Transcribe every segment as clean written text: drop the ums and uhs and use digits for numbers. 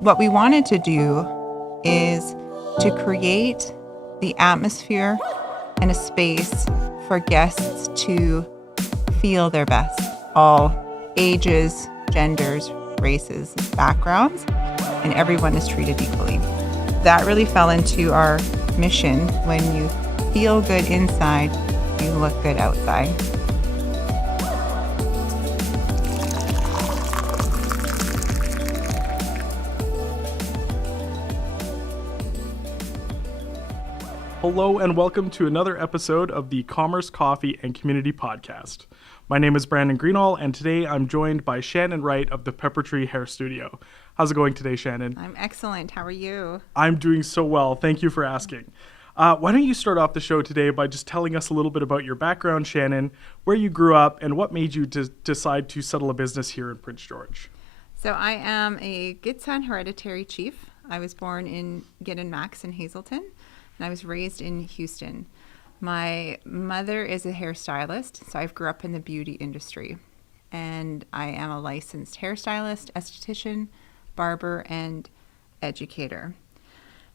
What we wanted to do is to create the atmosphere and a space for guests to feel their best. All ages, genders, races, backgrounds, and everyone is treated equally. That really fell into our mission. When you feel good inside, you look good outside. Hello and welcome to another episode of the Commerce, Coffee and Community Podcast. My name is Brandon Greenall, and today I'm joined by Shannon Wright of the Pepper Tree Hair Studio. How's it going today, Shannon? I'm excellent. How are you? I'm doing so well. Thank you for asking. Why don't you start off the show today by just telling us a little bit about your background, Shannon, where you grew up, and what made you decide to settle a business here in Prince George? So I am a Gitxsan hereditary chief. I was born in Gidden Max in Hazelton, and I was raised in Houston. My mother is a hairstylist, so I grew up in the beauty industry. And I am a licensed hairstylist, esthetician, barber, and educator.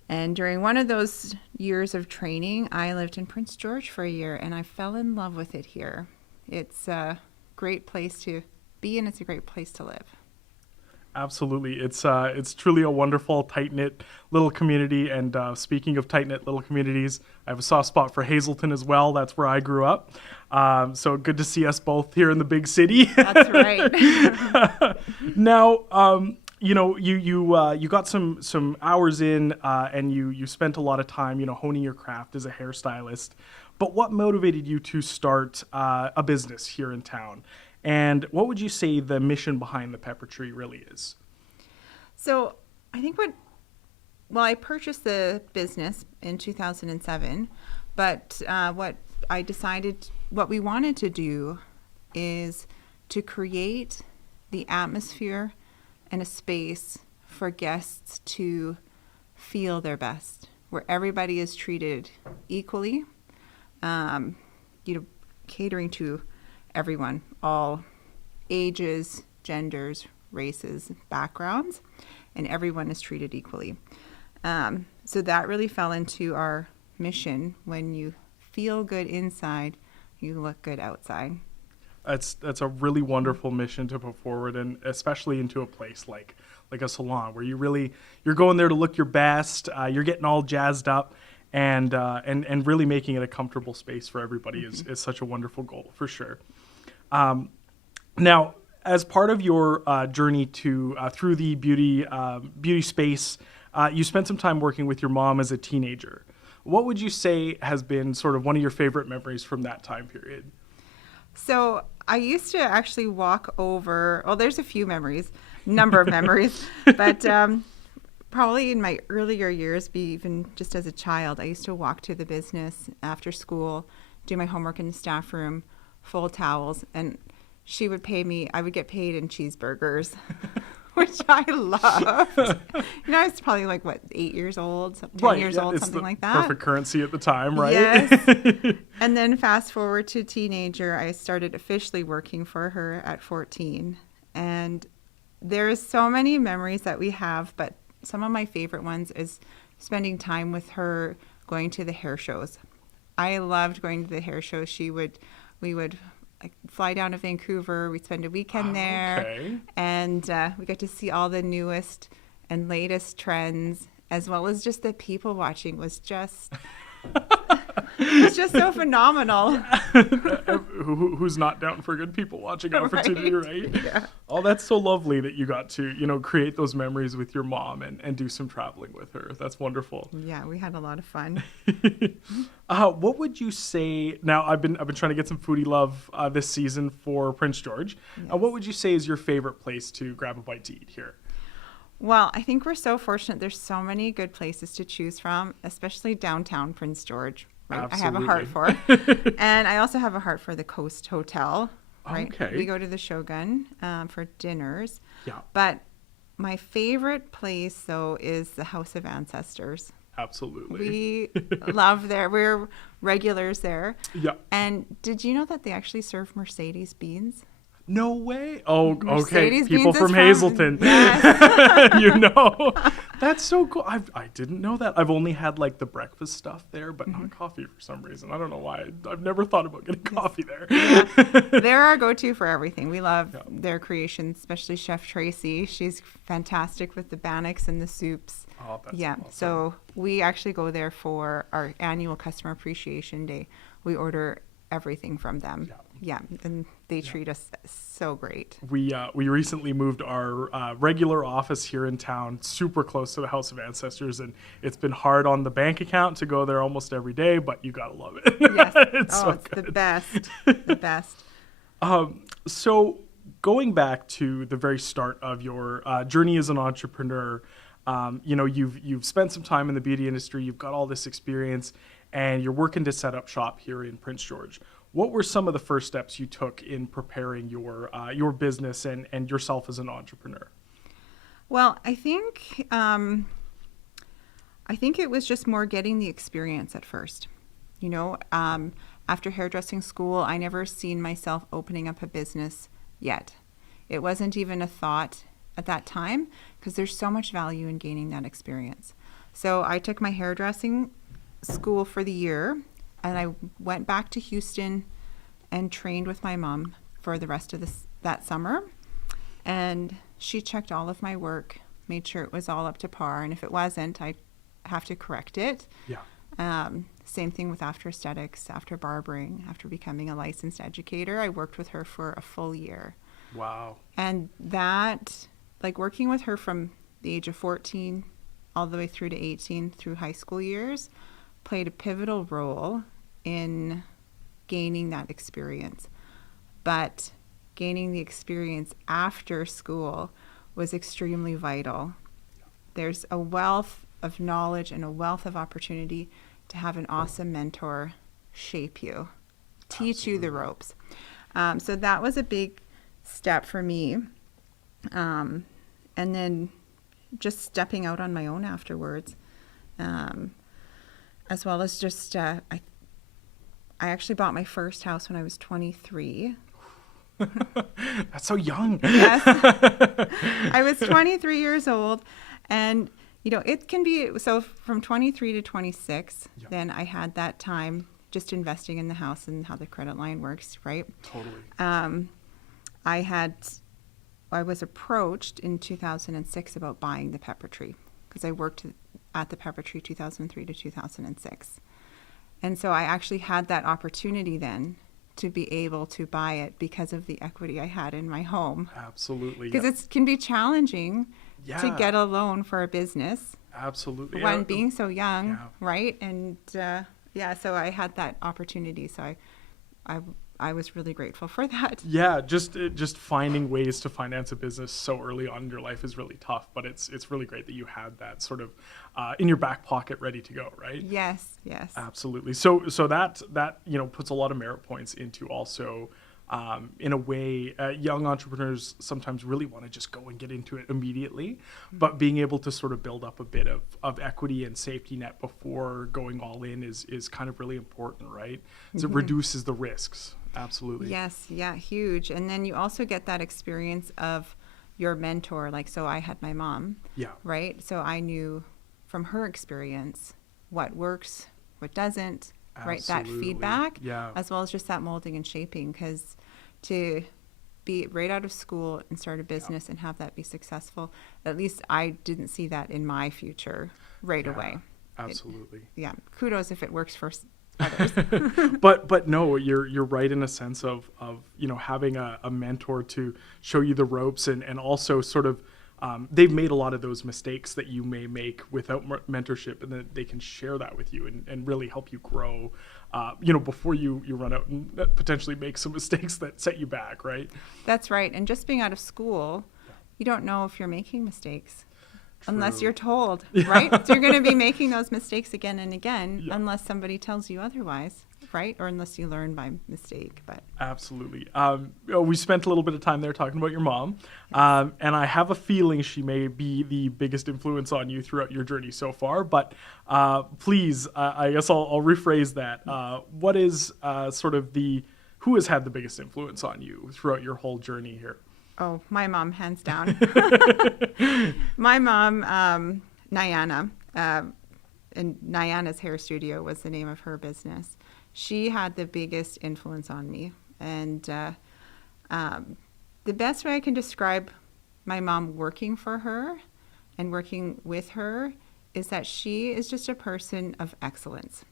And during one of those years of training, I lived in Prince George for a year, and I fell in love with it here. It's a great place to be, and it's a great place to live. Absolutely. It's truly a wonderful, tight-knit little community. And speaking of tight-knit little communities, I have a soft spot for Hazelton as well. That's where I grew up. So good to see us both here in the big city. That's right. Now, you got some hours in, and you spent a lot of time, honing your craft as a hairstylist. But what motivated you to start a business here in town? And what would you say the mission behind the Pepper Tree really is? So I think I purchased the business in 2007, but what we wanted to do is to create the atmosphere and a space for guests to feel their best, where everybody is treated equally, catering to everyone, all ages, genders, races, backgrounds, and everyone is treated equally. So that really fell into our mission. When you feel good inside, you look good outside. That's a really wonderful mission to put forward, and especially into a place like a salon where you're going there to look your best. You're getting all jazzed up, and really making it a comfortable space for everybody is such a wonderful goal for sure. Now, as part of your journey through the beauty space, you spent some time working with your mom as a teenager. What would you say has been sort of one of your favorite memories from that time period? So I used to actually walk over, there's a few number of memories, but probably in my earlier years, even just as a child, I used to walk to the business after school, do my homework in the staff room, fold towels, and she would pay me. I would get paid in cheeseburgers, which I loved. I was probably 8 years old, 10 years old, something like that. Perfect currency at the time, right? Yes. And then fast forward to teenager, I started officially working for her at 14. And there's so many memories that we have, but some of my favorite ones is spending time with her, going to the hair shows. I loved going to the hair shows. We would fly down to Vancouver. We'd spend a weekend there, and we got to see all the newest and latest trends, as well as just the people watching was just it's just so phenomenal. Who's not down for a good people watching opportunity, right? Yeah. Oh, that's so lovely that you got to, create those memories with your mom and do some traveling with her. That's wonderful. Yeah, we had a lot of fun. What would you say? Now, I've been trying to get some foodie love this season for Prince George. Yes. What would you say is your favorite place to grab a bite to eat here? Well, I think we're so fortunate. There's so many good places to choose from, especially downtown Prince George. Right? I have a heart for. And I also have a heart for the Coast Hotel. Right? Okay. We go to the Shogun for dinners. Yeah. But my favorite place, though, is the House of Ancestors. Absolutely. We love there. We're regulars there. Yeah. And did you know that they actually serve Mercedes beans? No way. Oh, okay. Mercedes People Beans is from Hazelton. Yes. You know, that's so cool. I didn't know that. I've only had like the breakfast stuff there, but not coffee for some reason. I don't know why. I've never thought about getting coffee there. Yeah. They're our go-to for everything. We love their creations, especially Chef Tracy. She's fantastic with the bannocks and the soups. Oh, that's awesome. So we actually go there for our annual Customer Appreciation Day. We order everything from them. Yeah, and they treat us so great. We recently moved our regular office here in town super close to the House of Ancestors, and it's been hard on the bank account to go there almost every day, but you gotta love it. Yes. It's the best. The best. So going back to the very start of your journey as an entrepreneur, you know, you've spent some time in the beauty industry, you've got all this experience, and you're working to set up shop here in Prince George. What were some of the first steps you took in preparing your business and yourself as an entrepreneur? Well, I think it was just more getting the experience at first. You know, after hairdressing school, I never seen myself opening up a business yet. It wasn't even a thought at that time because there's so much value in gaining that experience. So I took my hairdressing school for the year, and I went back to Houston and trained with my mom for the rest of that summer. And she checked all of my work, made sure it was all up to par. And if it wasn't, I'd have to correct it. Yeah. Same thing with after aesthetics, after barbering, after becoming a licensed educator. I worked with her for a full year. Wow. And that, like working with her from the age of 14 all the way through to 18 through high school years, played a pivotal role in gaining that experience. But gaining the experience after school was extremely vital. There's a wealth of knowledge and a wealth of opportunity to have an awesome mentor shape you, teach you the ropes. So that was a big step for me. And then just stepping out on my own afterwards. As well as just, I actually bought my first house when I was 23. That's so young. Yes. I was 23 years old. And, you know, it can be, so from 23 to 26, then I had that time just investing in the house and how the credit line works, right? Totally. I was approached in 2006 about buying the Pepper Tree because I worked at the Pepper Tree 2003 to 2006. And so I actually had that opportunity then to be able to buy it because of the equity I had in my home. Absolutely. Because it can be challenging to get a loan for a business. Absolutely. When being so young, right? And so I had that opportunity. So I was really grateful for that. Yeah, just finding ways to finance a business so early on in your life is really tough, but it's really great that you had that sort of in your back pocket ready to go, right? Yes. Absolutely. So that you know puts a lot of merit points into also in a way young entrepreneurs sometimes really want to just go and get into it immediately, but being able to sort of build up a bit of equity and safety net before going all in is kind of really important, right? So it reduces the risks. Absolutely. Yes, yeah, huge. And then you also get that experience of your mentor. Like, so I had my mom, right? So I knew from her experience what works, what doesn't, right? That feedback, as well as just that molding and shaping. Because to be right out of school and start a business and have that be successful, at least I didn't see that in my future right away. Absolutely. Kudos if it works for others. but no, you're right in a sense of you know having a mentor to show you the ropes and also sort of they've made a lot of those mistakes that you may make without mentorship, and then they can share that with you and really help you grow you know before you run out and potentially make some mistakes that set you back, right? That's right. And just being out of school, you don't know if you're making mistakes. True. Unless you're told, right? So you're going to be making those mistakes again and again unless somebody tells you otherwise, right? Or unless you learn by mistake. But absolutely. We spent a little bit of time there talking about your mom, and I have a feeling she may be the biggest influence on you throughout your journey so far. But please, I guess I'll rephrase that. What is sort of the who has had the biggest influence on you throughout your whole journey here? Oh, my mom, hands down. My mom, Nyana, and Nyana's Hair Studio was the name of her business. She had the biggest influence on me. And the best way I can describe my mom working for her and working with her is that she is just a person of excellence.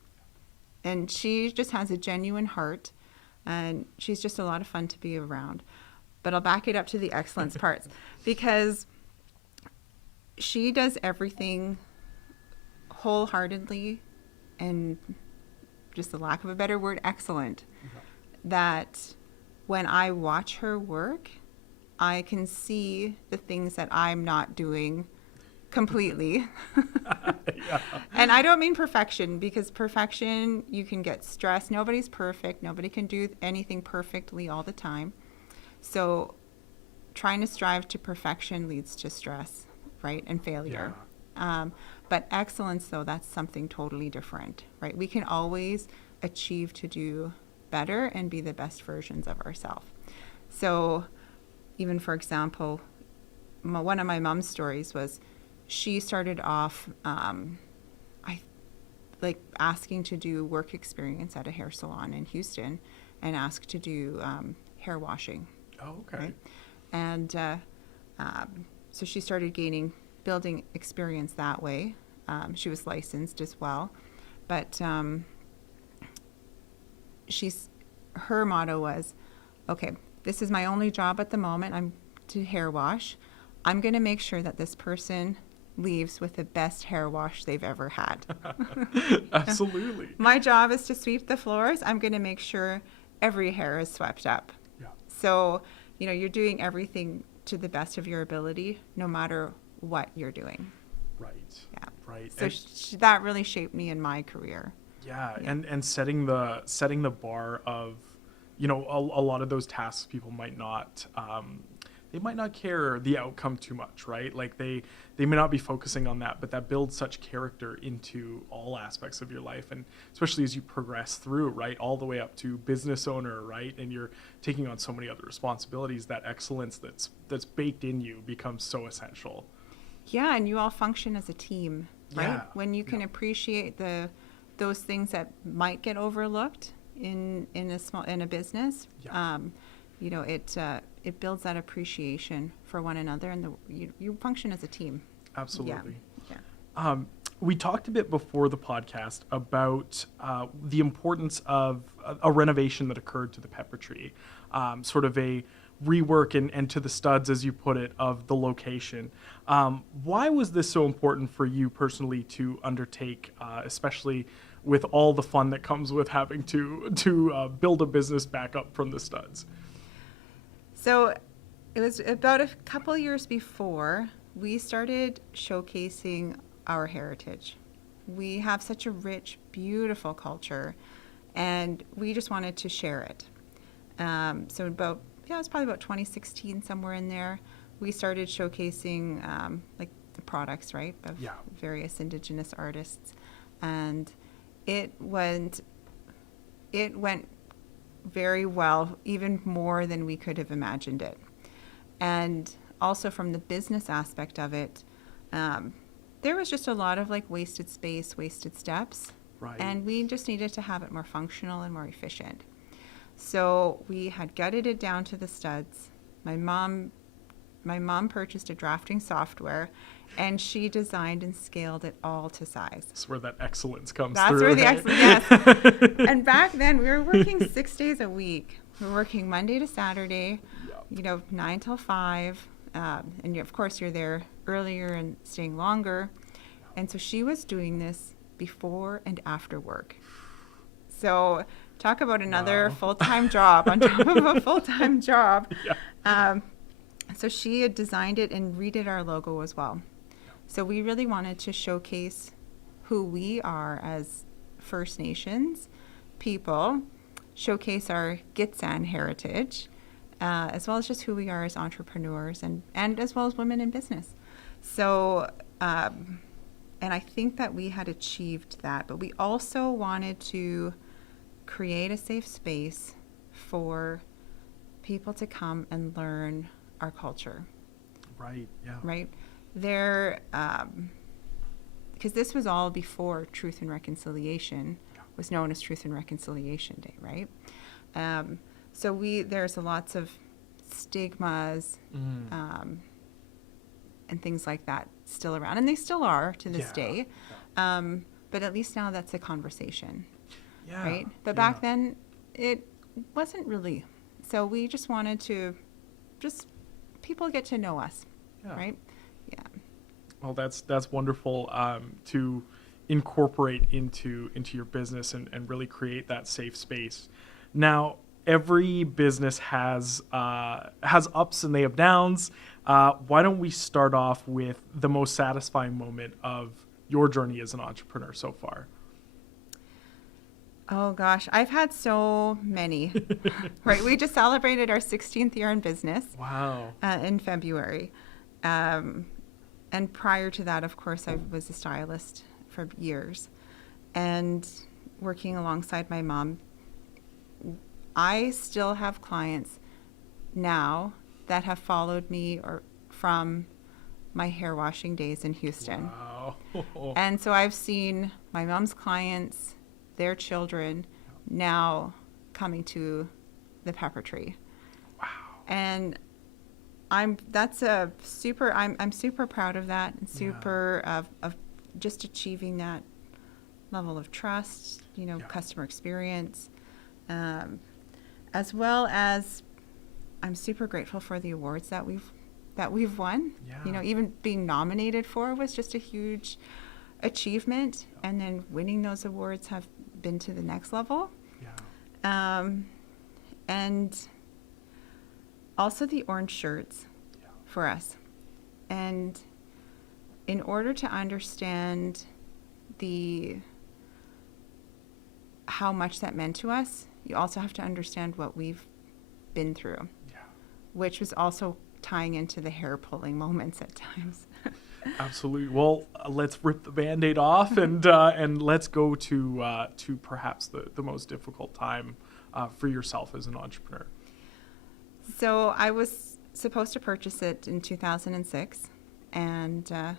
And she just has a genuine heart, and she's just a lot of fun to be around. But I'll back it up to the excellence parts, because she does everything wholeheartedly and, just the lack of a better word, excellent. That when I watch her work, I can see the things that I'm not doing completely. Yeah. And I don't mean perfection, because perfection, you can get stressed. Nobody's perfect. Nobody can do anything perfectly all the time. So trying to strive to perfection leads to stress, right? And failure. But excellence, though, that's something totally different, right? We can always achieve to do better and be the best versions of ourselves. So even, for example, one of my mom's stories was she started off asking to do work experience at a hair salon in Houston and asked to do hair washing. Oh, okay. Right? And so she started building experience that way. She was licensed as well. But her motto was, okay, this is my only job at the moment. I'm to hair wash. I'm going to make sure that this person leaves with the best hair wash they've ever had. Absolutely. My job is to sweep the floors. I'm going to make sure every hair is swept up. Yeah. So, you're doing everything to the best of your ability, no matter what you're doing. Right. Yeah. Right. So that really shaped me in my career. Yeah. And setting the bar of, a lot of those tasks people might not, they might not care the outcome too much, right? Like they may not be focusing on that, but that builds such character into all aspects of your life. And especially as you progress through, right, all the way up to business owner, right? And you're taking on so many other responsibilities, that excellence that's baked in you becomes so essential. Yeah. And you all function as a team, right? Yeah. When you can appreciate those things that might get overlooked in a business, it builds that appreciation for one another, and you function as a team. Absolutely. Yeah. We talked a bit before the podcast about the importance of a renovation that occurred to the Peppertree, sort of a rework and to the studs, as you put it, of the location. Why was this so important for you personally to undertake, especially with all the fun that comes with having to build a business back up from the studs? So it was about a couple years before we started showcasing our heritage. We have such a rich, beautiful culture, and we just wanted to share it. So it was probably about 2016, somewhere in there, we started showcasing the products, right, of various Indigenous artists, and it went very well, even more than we could have imagined it. And also from the business aspect of it, there was just a lot of wasted space, wasted steps. Right. And we just needed to have it more functional and more efficient. So we had gutted it down to the studs. My mom purchased a drafting software, and she designed and scaled it all to size. That's where that excellence comes That's through. where the excellence, yes. And back then, we were working 6 days a week. We were working Monday to Saturday, 9 till 5. And of course, you're there earlier and staying longer. And so she was doing this before and after work. So talk about another full-time job on top of a full-time job. Yeah. So she had designed it and redid our logo as well. So we really wanted to showcase who we are as First Nations people, showcase our Gitxsan heritage, as well as just who we are as entrepreneurs and as well as women in business. So, and I think that we had achieved that, but we also wanted to create a safe space for people to come and learn our culture, Right. Yeah. right? There, because this was all before Truth and Reconciliation was known as Truth and Reconciliation Day, right? So there's lots of stigmas and things like that still around, and they still are to this day. But at least now that's a conversation, right? But back then, it wasn't really. So we just wanted to people get to know us, right? Yeah. Well, that's wonderful to incorporate into your business and really create that safe space. Now, every business has ups and they have downs. Why don't we start off with the most satisfying moment of your journey as an entrepreneur so far? Oh gosh, I've had so many. Right, we just celebrated our 16th year in business. Wow. In February. And prior to that, of course, I was a stylist for years. And working alongside my mom, I still have clients now that have followed me from my hair washing days in Houston. Wow. And so I've seen my mom's clients, their children, now coming to the Pepper Tree. Wow. And I'm super proud of that, and super of just achieving that level of trust, customer experience, as well as I'm super grateful for the awards that we've won. Even being nominated for was just a huge achievement, and then winning those awards have been to the next level. And also the orange shirts for us. And in order to understand how much that meant to us, you also have to understand what we've been through, which was also tying into the hair pulling moments at times. Absolutely. Well, let's rip the Band-Aid off and let's go to perhaps the most difficult time for yourself as an entrepreneur. So I was supposed to purchase it in 2006, and I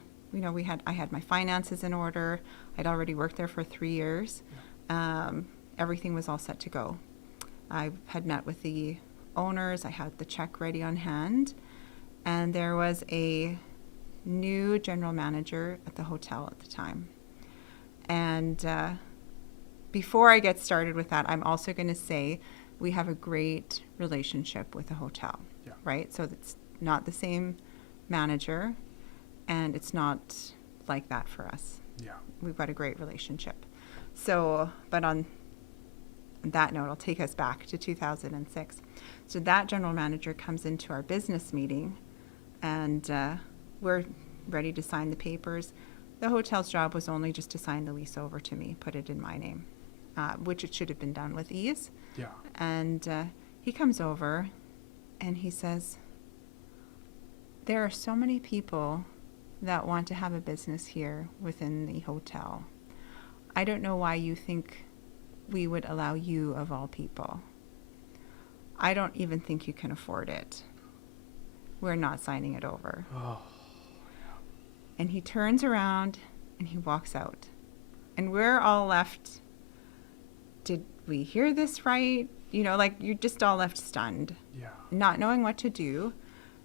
had my finances in order. I'd already worked there for 3 years. Everything was all set to go. I had met with the owners. I had the check ready on hand, and there was a new general manager at the hotel at the time. And before I get started with that, I'm also going to say we have a great relationship with the hotel, right? So it's not the same manager, and it's not like that for us. We've got a great relationship. So, but on that note, I'll take us back to 2006. So that general manager comes into our business meeting, and we're ready to sign the papers. The hotel's job was only just to sign the lease over to me, put it in my name, which it should have been done with ease. And he comes over and he says, there are so many people that want to have a business here within the hotel. I don't know why you think we would allow you of all people. I don't even think you can afford it. We're not signing it over. And he turns around and he walks out. And we're all left, did we hear this right? You're just all left stunned, not knowing what to do.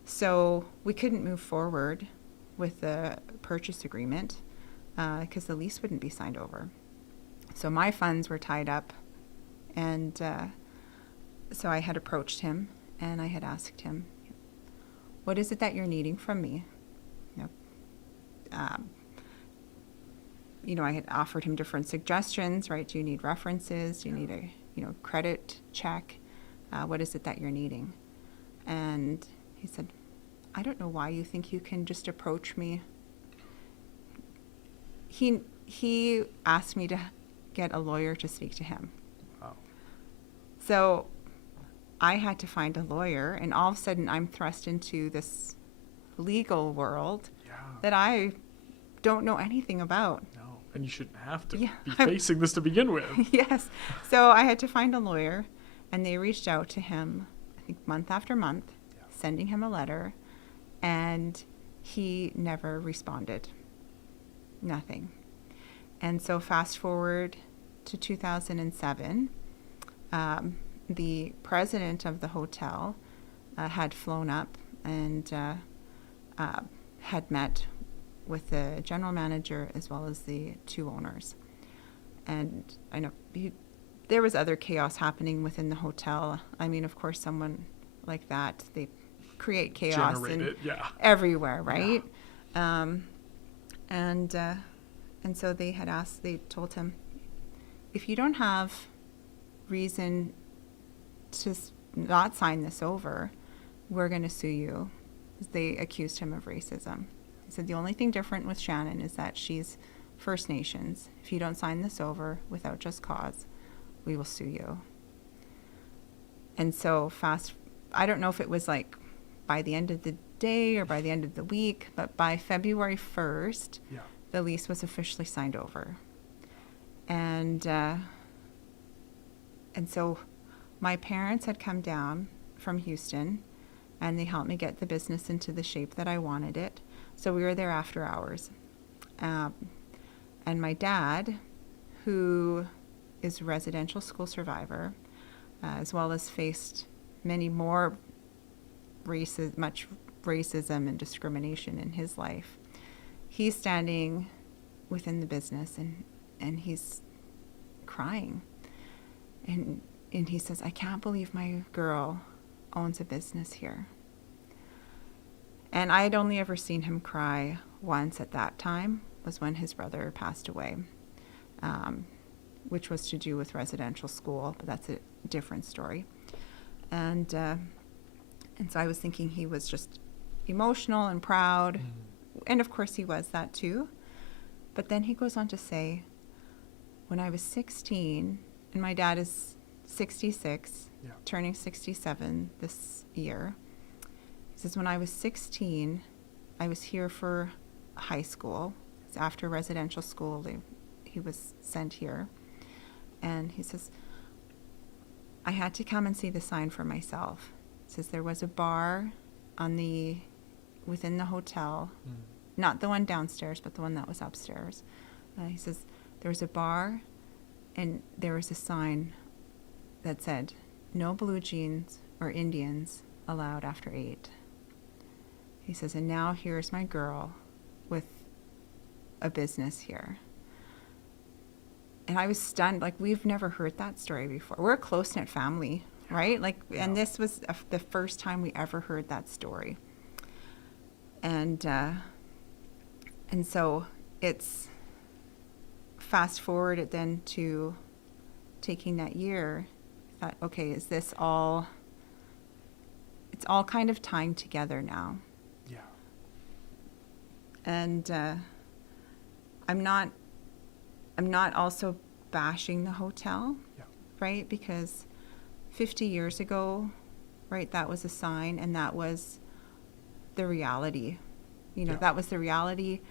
So we couldn't move forward with the purchase agreement because the lease wouldn't be signed over. So my funds were tied up, and so I had approached him and I had asked him, what is it that you're needing from me? I had offered him different suggestions, right? Do you need references? Do you need a credit check? What is it that you're needing? And he said, I don't know why you think you can just approach me. He asked me to get a lawyer to speak to him. So I had to find a lawyer, and all of a sudden I'm thrust into this legal world that I don't know anything about. No, and you shouldn't have to be facing this to begin with. Yes. So I had to find a lawyer, And they reached out to him, I think month after month, sending him a letter, and he never responded. Nothing. And so fast forward to 2007, the president of the hotel had flown up and had met with the general manager as well as the two owners. And I know there was other chaos happening within the hotel. I mean, of course, someone like that, they create chaos everywhere, right? Yeah. And so they told him, if you don't have reason to not sign this over, we're going to sue you. They accused him of racism. He said the only thing different with Shannon is that she's First Nations. If you don't sign this over without just cause, we will sue you. And so I don't know if it was like by the end of the day or by the end of the week, but by February 1st, the lease was officially signed over. And so my parents had come down from Houston, and they helped me get the business into the shape that I wanted it. So we were there after hours. And my dad, who is a residential school survivor, as well as faced many more much racism and discrimination in his life, he's standing within the business and he's crying. And he says, I can't believe my girl owns a business here. And I had only ever seen him cry once at that time, was when his brother passed away, which was to do with residential school, but that's a different story. And so I was thinking he was just emotional and proud, and of course he was that too. But then he goes on to say, when I was 16, and my dad is 66, turning 67 this year. He says, when I was 16, I was here for high school. It's after residential school, he was sent here. And he says, I had to come and see the sign for myself. He says there was a bar within the hotel, not the one downstairs, but the one that was upstairs. He says there was a bar, and there was a sign that said, no blue jeans or Indians allowed after 8. He says, and now here's my girl with a business here. And I was stunned. Like, we've never heard that story before. We're a close-knit family, right? Like, and this was the first time we ever heard that story. And so it's fast forward it then to taking that year. I thought, okay, is this all? It's all kind of tying together now. Yeah. And I'm not also bashing the hotel, right? Because 50 years ago, right, that was a sign, and that was the reality. That was the reality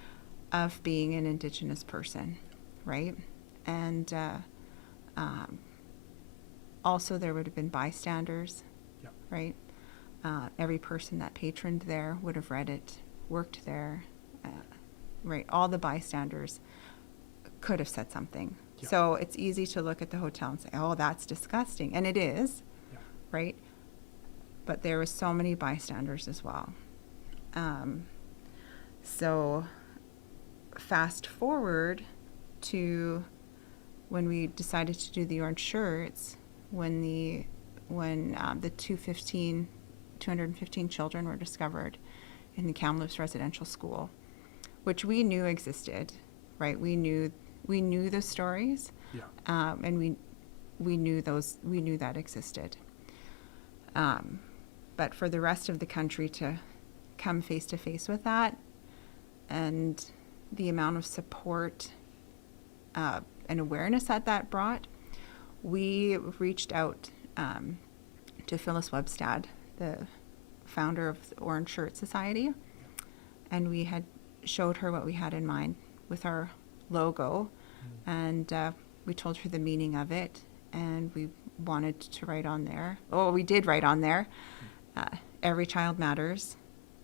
of being an Indigenous person, right? And also there would have been bystanders, right? Every person that patroned there would have read it, worked there, right? All the bystanders could have said something. So it's easy to look at the hotel and say, oh, that's disgusting. And it is, right? But there were so many bystanders as well. So fast forward to when we decided to do the orange shirts, when the 215 children were discovered in the Kamloops residential school, which we knew existed, right? We knew the stories, and we knew that existed. But for the rest of the country to come face to face with that, and the amount of support and awareness that brought, we reached out to Phyllis Webstad, the founder of the Orange Shirt Society, and we had showed her what we had in mind with our logo, and we told her the meaning of it, and we wanted to write on there. Oh, we did write on there. Every child matters,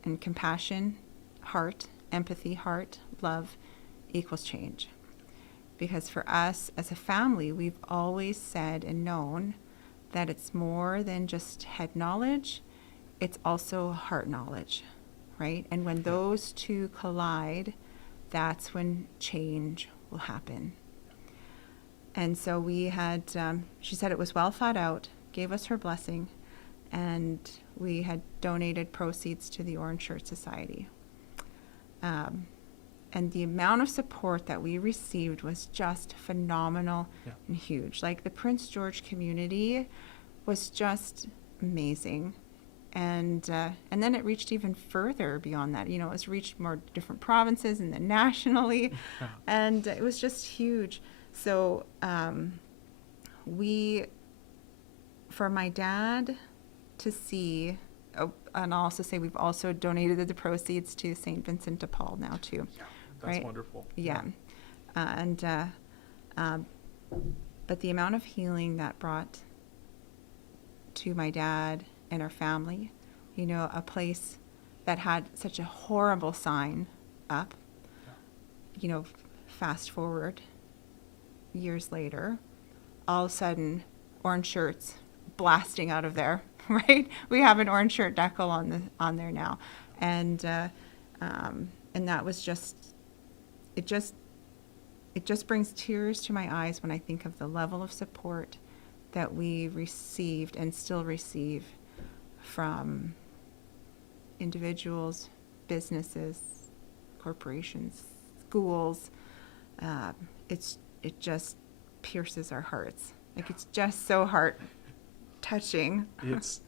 and compassion, heart, empathy, heart, love equals change. Because for us as a family, we've always said and known that it's more than just head knowledge, it's also heart knowledge, right? And when those two collide, that's when change will happen. And so we had, she said it was well thought out, gave us her blessing, and we had donated proceeds to the Orange Shirt Society. And the amount of support that we received was just phenomenal and huge. Like the Prince George community was just amazing. And then it reached even further beyond that. You know, it was reached more different provinces and then nationally. And it was just huge. So for my dad to see, and I'll also say we've also donated the proceeds to St. Vincent de Paul now too. Yeah, that's right? wonderful. Yeah. But the amount of healing that brought to my dad and our family, you know, a place that had such a horrible sign up, you know, fast forward years later, all of a sudden orange shirts blasting out of there, right? We have an orange shirt decal on there now. And that was just, it just brings tears to my eyes when I think of the level of support that we received and still receive from individuals, businesses, corporations, schools. It just pierces our hearts. Like it's just so heart touching. It's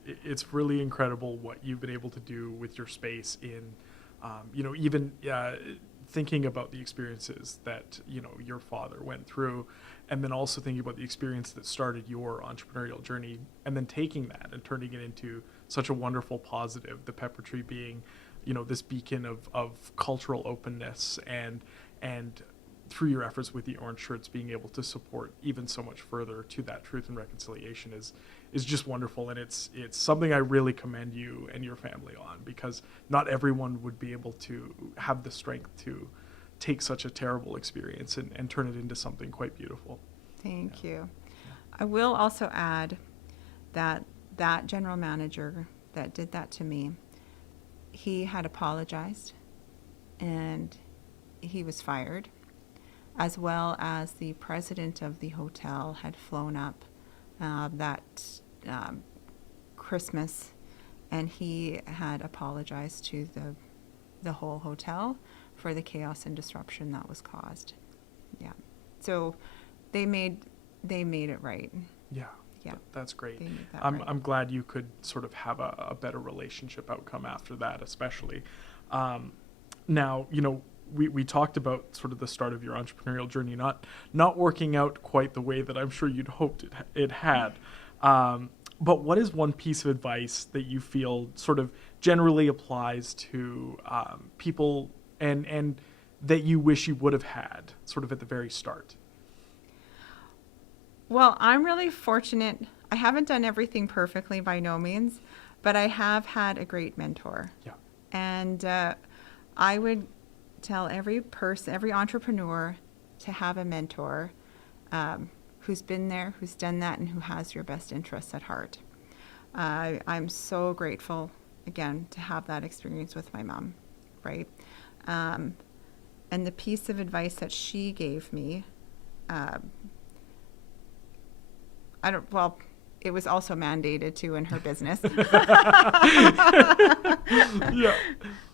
really incredible what you've been able to do with your space in, you know, even thinking about the experiences that, you know, your father went through, and then also thinking about the experience that started your entrepreneurial journey, and then taking that and turning it into such a wonderful positive, the Pepper Tree being, you know, this beacon of cultural openness, and through your efforts with the Orange Shirts, being able to support even so much further to that truth and reconciliation is just wonderful. And it's something I really commend you and your family on, because not everyone would be able to have the strength to take such a terrible experience and turn it into something quite beautiful. Thank you. I will also add that general manager that did that to me, he had apologized and he was fired, as well as the president of the hotel had flown up that Christmas, and he had apologized to the whole hotel for the chaos and disruption that was caused. Yeah. So they made it right. Yeah. Yeah. That's great. They made that I'm right. I'm glad you could sort of have a better relationship outcome after that, especially. Now, you know, we talked about sort of the start of your entrepreneurial journey not working out quite the way that I'm sure you'd hoped it had. But what is one piece of advice that you feel sort of generally applies to people and that you wish you would have had sort of at the very start? Well, I'm really fortunate. I haven't done everything perfectly by no means, but I have had a great mentor. Yeah. And I would tell every person, every entrepreneur, to have a mentor who's been there, who's done that, and who has your best interests at heart. I'm so grateful, again, to have that experience with my mom, right? And the piece of advice that she gave me, it was also mandated too in her business. Yeah.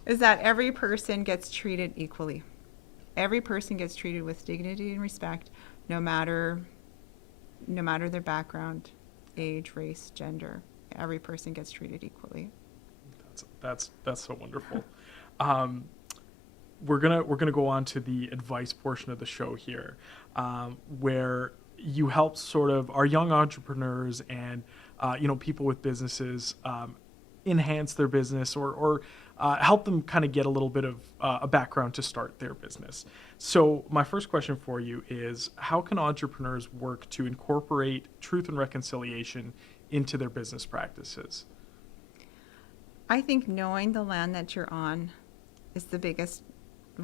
Is that every person gets treated equally. Every person gets treated with dignity and respect, no matter their background, age, race, gender. Every person gets treated equally. That's so wonderful. We're gonna go on to the advice portion of the show here, where you help sort of our young entrepreneurs and you know, people with businesses enhance their business or help them kind of get a little bit of a background to start their business. So my first question for you is, how can entrepreneurs work to incorporate truth and reconciliation into their business practices? I think knowing the land that you're on is the biggest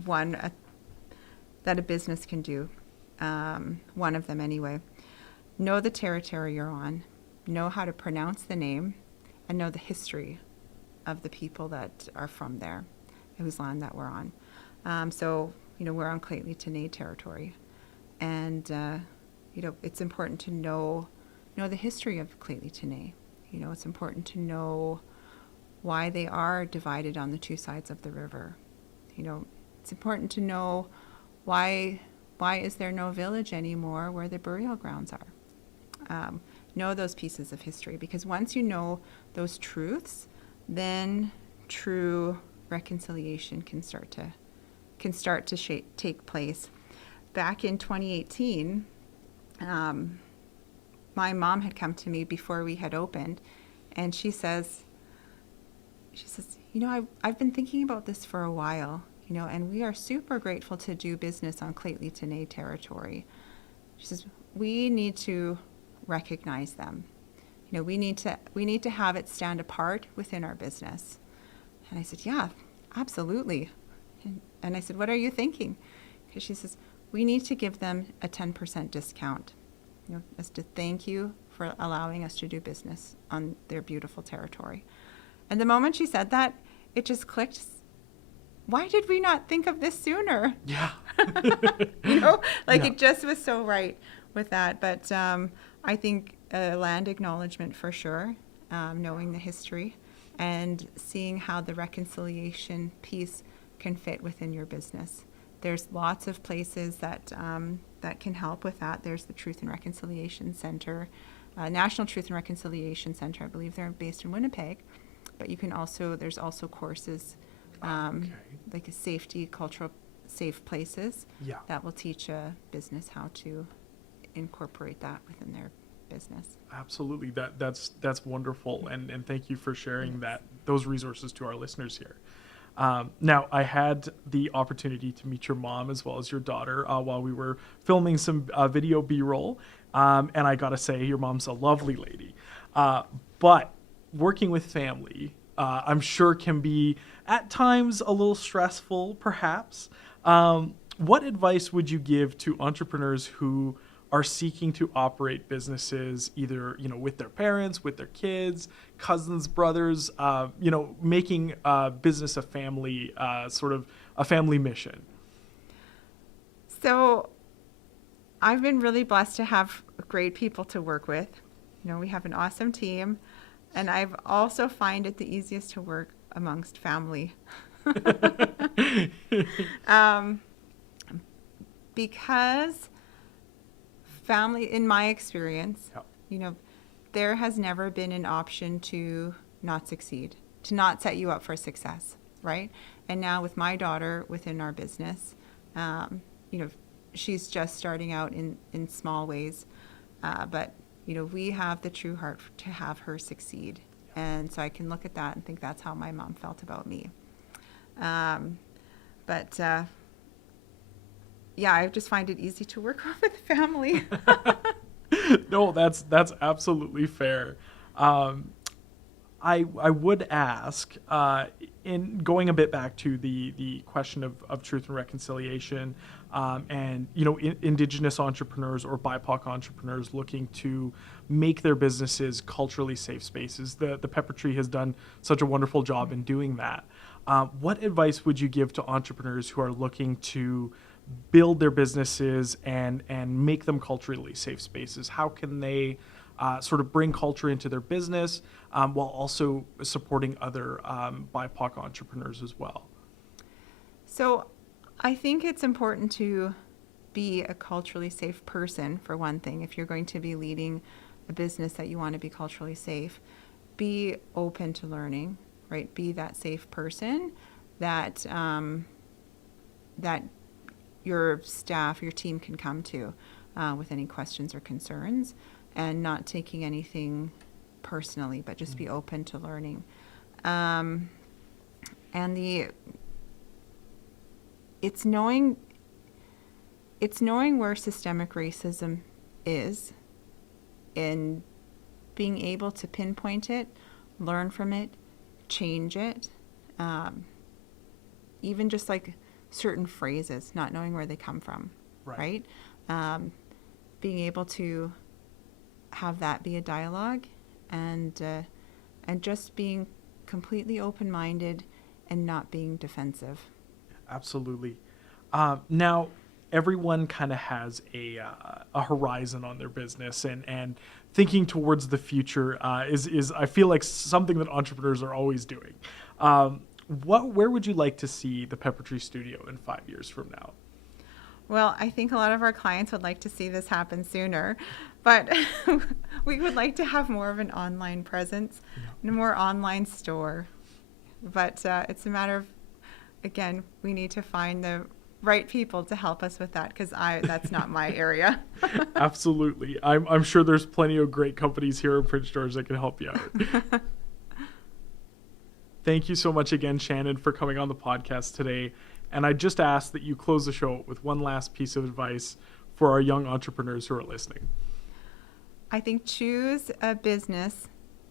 one that a business can do. One of them anyway. Know the territory you're on, know how to pronounce the name, and know the history of the people that are from there, whose land that we're on. So, we're on Clayton Tenay territory. And, it's important to know the history of Clayton Tenay. It's important to know why they are divided on the two sides of the river. It's important to know why is there no village anymore where the burial grounds are. Know those pieces of history, because once you know those truths, then true reconciliation can start to take place. Back in 2018, my mom had come to me before we had opened, and she says, I've been thinking about this for a while, and we are super grateful to do business on Clayton Tenay territory. She says, we need to recognize them. We need to have it stand apart within our business. And I said, yeah, absolutely. And I said, what are you thinking? Because she says, we need to give them a 10% discount, as to thank you for allowing us to do business on their beautiful territory. And the moment she said that, it just clicked. Why did we not think of this sooner? Yeah. Yeah. It just was so right with that. But I think land acknowledgement for sure, knowing the history and seeing how the reconciliation piece can fit within your business. There's lots of places that can help with that. There's the Truth and Reconciliation Center, National Truth and Reconciliation Center. I believe they're based in Winnipeg. But there's also courses like cultural safe places that will teach a business how to incorporate that within their business. Absolutely. That's wonderful. And thank you for sharing those resources to our listeners here. Now, I had the opportunity to meet your mom as well as your daughter while we were filming some video B-roll. And I got to say, your mom's a lovely lady. But working with family, I'm sure can be at times a little stressful, perhaps. What advice would you give to entrepreneurs who are seeking to operate businesses either, with their parents, with their kids, cousins, brothers, making business a family, sort of a family mission? So I've been really blessed to have great people to work with. We have an awesome team. And I've also find it the easiest to work amongst family. Because family, in my experience, there has never been an option to not succeed, to not set you up for success, right? And now with my daughter within our business, she's just starting out in small ways, but we have the true heart to have her succeed. And so I can look at that and think that's how my mom felt about me. I just find it easy to work with family. No, that's absolutely fair. I would ask, in going a bit back to the question of truth and reconciliation, and Indigenous entrepreneurs or BIPOC entrepreneurs looking to make their businesses culturally safe spaces. The Pepper Tree has done such a wonderful job in doing that. What advice would you give to entrepreneurs who are looking to build their businesses and make them culturally safe spaces? How can they sort of bring culture into their business while also supporting other BIPOC entrepreneurs as well? So I think it's important to be a culturally safe person, for one thing. If you're going to be leading a business that you want to be culturally safe, be open to learning, right? Be that safe person that that your staff, your team can come to with any questions or concerns, and not taking anything personally, but just be open to learning. And it's knowing where systemic racism is and being able to pinpoint it, learn from it, change it. Even just like certain phrases, not knowing where they come from, right? Being able to have that be a dialogue, and just being completely open-minded and not being defensive. Absolutely. Now, everyone kind of has a horizon on their business, and thinking towards the future is I feel like something that entrepreneurs are always doing. Where would you like to see the Peppertree Studio in 5 years from now? Well, I think a lot of our clients would like to see this happen sooner, but we would like to have more of an online presence and a more online store. But it's a matter of, again, we need to find the right people to help us with that, because that's not my area. Absolutely. I'm sure there's plenty of great companies here in Prince George that can help you out. Thank you so much again, Shannon, for coming on the podcast today. And I just ask that you close the show with one last piece of advice for our young entrepreneurs who are listening. I think choose a business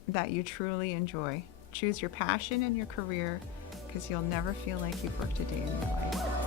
that you truly enjoy. Choose your passion and your career, because you'll never feel like you've worked a day in your life.